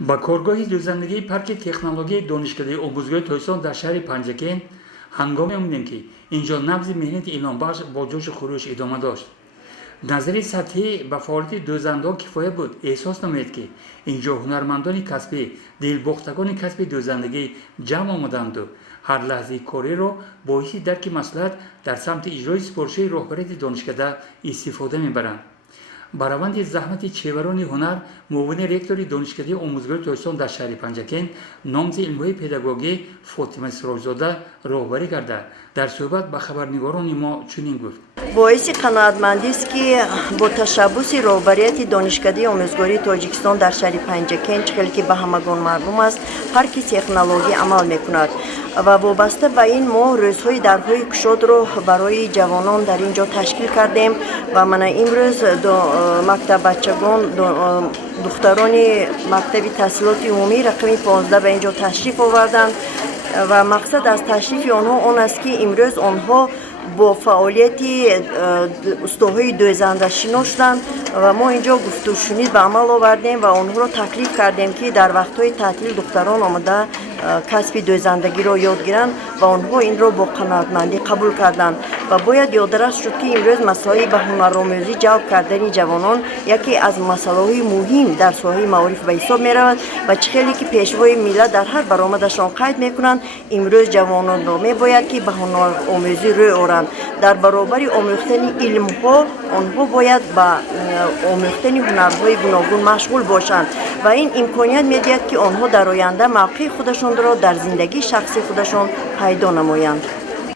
با کارگاه دوزندگی پارک تکنولوژی دانشکده آموزگاری توسان در شهر پنجکین هنگامی آمدیم که اینجا نبض مهنت ایلان بخش با جوش خروش ادامه داشت. نظری سطحی به فعالیت دوزنده کفایت بود. احساس نمود که اینجا هنرمندان کسبی دلباختگان کسب دوزندگی جمع آمدند و هر لحظه کاری را باعث درک مصلحت در سمت اجرای سپارش راهبری دانشکده استفاده میبرند. با روند زحمت چهوران هنر معاون رکتور دانشکده آموزگاری توسان در شهر پنجکین نامزد علم‌های پداگوژی فاطمه سراجزاده راهبری کرده. در صحبت با خبرنگاران ما چنین گفت: باعث قناعتمندی است که با تشبث راهبریت دانشکده آموزگاری تاجیکستان در شهر پنجکین چگونه که به همگان معلوم است پارک تکنولوژی عمل میکند و وابسته به این ما روزهای درهای گشاد را برای جوانان در اینجا تشکیل کردیم و من امروز مکتب بچگان دختران مکتب تحصیلات عمومی رقم 15 به اینجا تشریف آوردند و مقصد از تشریف آنها آن است که امروز آنها با فعالیت استوهای دوزنده شنا شدند و ما اینجا گفت و شنید به عمل آوردیم و آنها را تکلیف کردیم که در وقتهای تعطیل دختران آمده کسب دوزندگی را یاد گیرند و آنها این را با قناعتمندی قبول کردند و باید یادداشت شد که امروز مسائل به هنرآموزی جلب کردن جوانان یکی از مسائل مهم در ساحه معارف به حساب می رود و چگونه که پیشوای ملت در هر برآمدشان قید می کنند امروز جوانان را می باید که به هنرآموزی روی آورند. در برابر آموختن علم ها آنها باید به آموختن هنرهای گوناگون مشغول باشند و این امکانیت میدهد که آنها در آینده موقع خودشان را در زندگی شخصی خودشان پیدا نمایند.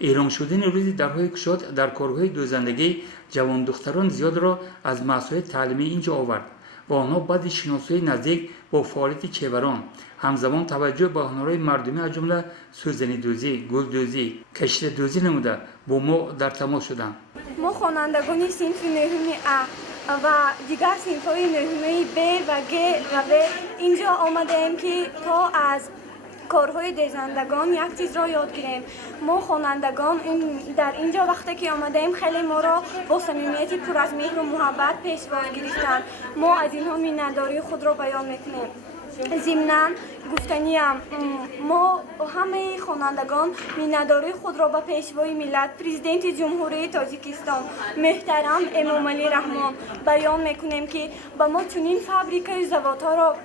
اعلام شدن روز درهای گشاد در کارگاه دوزندگی جوان دختران زیاد را از مسائل تعلیمی اینجا آورد و آنها بعد شناسایی نزدیک با فعالیت چهوران همزمان توجه به هنرهای مردمی از جمله سوزنی دوزی، گل دوزی، کشتی دوزی نموده با ما در تماس شدند. ما خوانندگان صنف نهم ا و دیگر صنف‌های نهم ب و گ و ب اینجا آمدیم که تا از کارهای دوزندگان یک چیز را یاد گیریم. ما خوانندگان در اینجا وقتی که آمدیم خیلی ما را با صمیمیت پر از مهر و محبت پیشواز گرفتند. ما از اینها میnnتداری خود را بیان میکنیم. ضمناً گفتنیم ما همه خوانندگان میnnتداری خود را به پیشوای ملت پرزیدنت جمهوری تاجیکستان محترم امامعلی رحمان بیان میکنیم که به ما چنین فابریکه زوادها را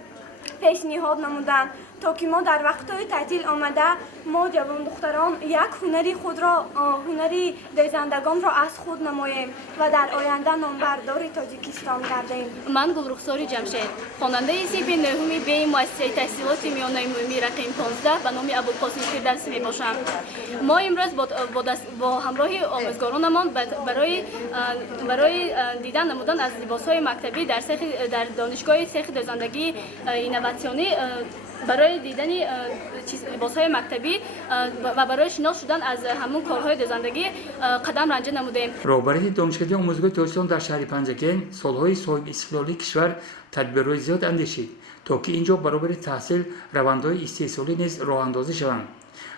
پیشنهاد نمودند تا که ما در وقتهای تعطیل آمده ما جوان دختران یک هنری خود را هنری دوزندگان را از خود نماییم و در آینده نامبردار تاجیکستان گردیم. من گلرخسار جمشید خواننده صنف نهم ب مؤسسه تحصیلات میانه عمومی رقم 15 به نام ابوالقاسم فردوسی میباشم. ما امروز با همراه آموزگارانمان برای دیدن نمودن از لباسهای مکتبی در دانشگاه سیخ دوزندگی اینواسیونی برای دیدن لباسهای مکتبی و برای شناخت شدن از همون کارهای دوزندگی قدم رنجه نمودیم. راهبری دانشکده آموزگاری توسان در شهر پنجکین سالهای صاحب استقلالی کشور تدبیرهای زیاد اندیشید تا که اینجا برابر تحصیل روندهای استحصالی نیز راه اندازی شوند.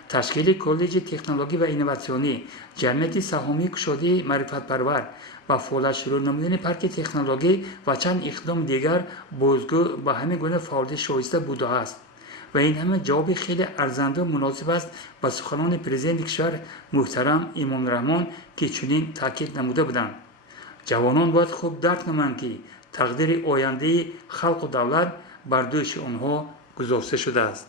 تشکیل کالج تکنولوژی و اینواسیونی، جمعیت سهامی گشاده معرفت پرور و فعالیت شروع نمودن پارک تکنولوژی و چند اقدام دیگر بازگو به همه گونه فعالیت شایسته بوده است و این همه جواب خیلی ارزنده و مناسب است به سخنان پرزیدنت کشور محترم امام رحمان که چنین تاکید نموده بودند. جوانان باید خوب درک نمایند که تقدیر آینده خلق و دولت بر دوش آنها گذاشته شده است.